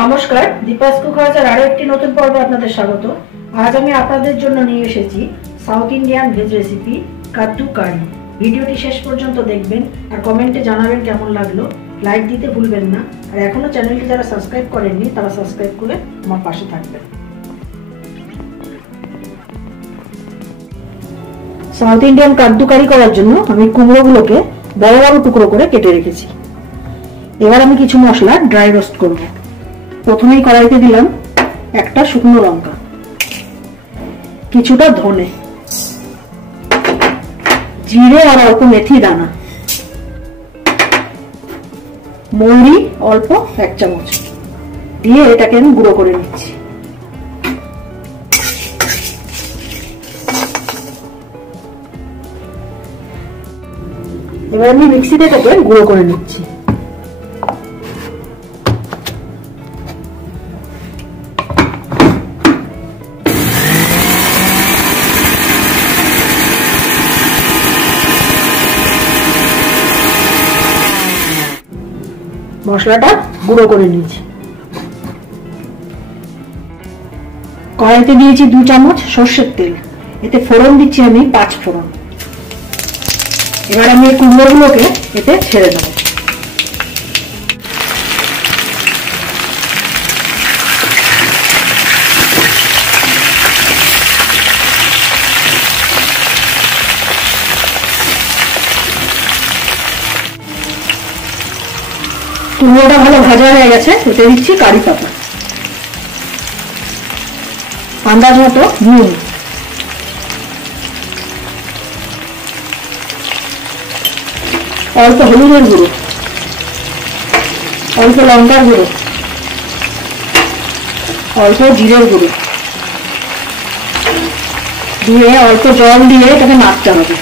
নমস্কার, দীপাস কুক হাউসের আরো একটি নতুন পর্বে আপনাদের স্বাগত। আজ আমি আপনাদের জন্য নিয়ে এসেছি সাউথ ইন্ডিয়ান ভেজ রেসিপি কাদ্দু কারি। ভিডিওটি শেষ পর্যন্ত দেখবেন আর কমেন্টে জানাবেন কেমন লাগলো। লাইক দিতে ভুলবেন না, আর এখনো চ্যানেলটি যারা সাবস্ক্রাইব করেননি তারা সাবস্ক্রাইব করে আমার পাশে থাকবেন। সাউথ ইন্ডিয়ান কাদ্দু কারি করার জন্য আমি কুমড়োগুলোকে বড় বড় টুকরো করে কেটে রেখেছি। এবার আমি কিছু মশলা ড্রাই রোস্ট করব। প্রথমেই কড়াইতে দিলাম একটা শুকনো লঙ্কা, কিছুটা ধনে, জিরে আর অল্প মেথি দানা, মৌরি অল্প 1 চামচ দিয়ে এটাকে আমি গুঁড়ো করে নিচ্ছি। এবার আমি মিক্সিতে এটাকে গুঁড়ো করে নিচ্ছি। মশলাটা গুঁড়ো করে নিয়েছি। কড়াইতে দিয়েছি 2 চামচ সর্ষের তেল, এতে ফোড়ন দিচ্ছি আমি 5 ফোড়ন। এবার আমি এই কুমড়োগুলোকে এতে ছেড়ে দেব। কুমড়োটা ভালো ভাজা হয়ে গেছে, এতে দিচ্ছি কারি পাতা, আন্দাজ মতো নুন, অল্প হলুদের গুঁড়ো, অল্প লঙ্কার গুঁড়ো, অল্প জিরের গুঁড়ো দিয়ে অল্প জল দিয়ে এটাকে নাড়তে হবে।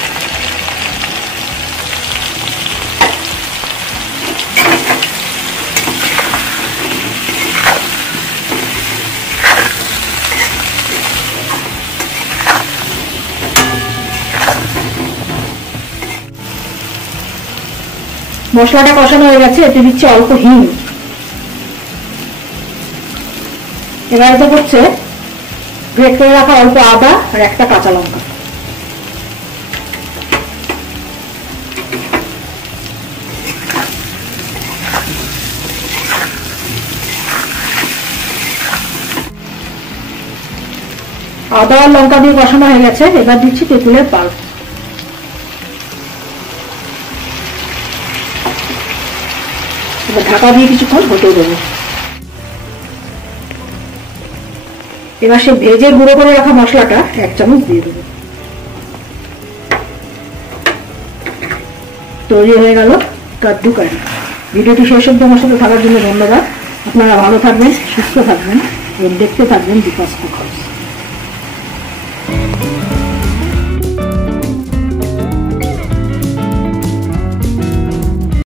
মশলাটা কষানো হয়ে গেছে, এতে দিচ্ছি অল্প হিং। এবার এতে করছে গ্রেট করে রাখা অল্প আদা আর একটা কাঁচা লঙ্কা। আদা আর লঙ্কা দিয়ে কষানো হয়ে গেছে, এবার দিচ্ছি তেঁতুলের পাল্প। ঢাকা দিয়ে কিছুক্ষণ হতে দেবো। এবার সে ভেজে গুঁড়ো করে রাখা মশলাটা 1 চামচ দিয়ে দেবো। তৈরি হয়ে গেল কাদ্দু কারি। ভিডিওটি শেষ অবধি আমার সাথে থাকার জন্য ধন্যবাদ। আপনারা ভালো থাকবেন, সুস্থ থাকবেন এবং দেখতে থাকবেন দীপাস কুক হাউস।